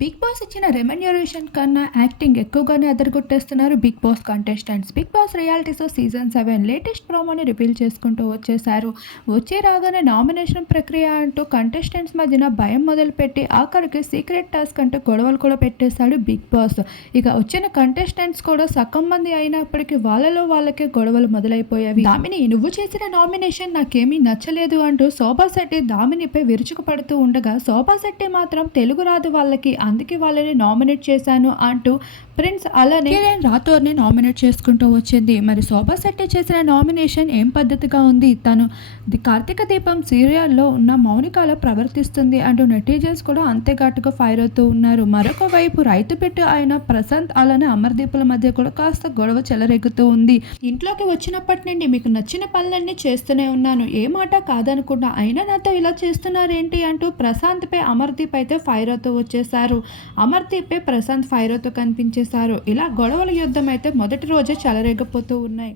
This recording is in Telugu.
బిగ్ బాస్ ఇచ్చిన రెమ్యునరేషన్ కన్నా యాక్టింగ్ ఎక్కువగానే అదరగొట్టేస్తున్నారు Bigg Boss contestants. Bigg Boss reality show season 7 latest ప్రోమోని రివీల్ చేసుకుంటూ వచ్చేశారు. వచ్చే రాగానే నామినేషన్ ప్రక్రియ అంటూ కంటెస్టెంట్స్ మధ్యన భయం మొదలుపెట్టి ఆఖరికి సీక్రెట్ టాస్క్ అంటూ గొడవలు కూడా పెట్టేశాడు బిగ్ బాస్. ఇక వచ్చిన కంటెస్టెంట్స్ కూడా సగం మంది అయినప్పటికీ వాళ్ళలో వాళ్ళకే గొడవలు మొదలైపోయేవి. దామిని, నువ్వు చేసిన నామినేషన్ నాకేమీ నచ్చలేదు అంటూ శోభా శెట్టి దామినిపై విరుచుకుపడుతూ ఉండగా, శోభా శెట్టి మాత్రం తెలుగు రాదు వాళ్ళకి, అందుకే వాళ్ళని నామినేట్ చేశాను అంటూ ప్రిన్స్ అలానే కిరణ్ రాథోర్ని నామినేట్ చేసుకుంటూ వచ్చింది. మరి శోభా శెట్టి చేసిన నామినేషన్ ఏం పద్ధతిగా ఉంది, తను కార్తీక దీపం సీరియల్లో ఉన్న మౌనికలా ప్రవర్తిస్తుంది అంటూ నెటిజన్స్ కూడా అంతే ఘాటుగా ఫైర్ అవుతూ ఉన్నారు. మరొక వైపు రైతు బిడ్డ అయిన ప్రశాంత్ అలానే అమర్దీపుల మధ్య కూడా కాస్త గొడవ చెలరేగుతూ ఉంది. ఇంట్లోకి వచ్చినప్పటి నుండి మీకు నచ్చిన పనులన్నీ చేస్తూనే ఉన్నాను, ఏ మాట కాదనుకున్నా, అయినా నాతో ఇలా చేస్తున్నారేంటి అంటూ ప్రశాంత్ పై అమర్దీప్ అయితే ఫైర్ అవుతూ వచ్చేసారు. అమర్దీప్ పై ప్రశాంత్ ఫైర్ అవుతూ కనిపించేశారు. ఇలా గొడవల యుద్ధం అయితే మొదటి రోజే చెలరేగిపోతూ ఉన్నాయి.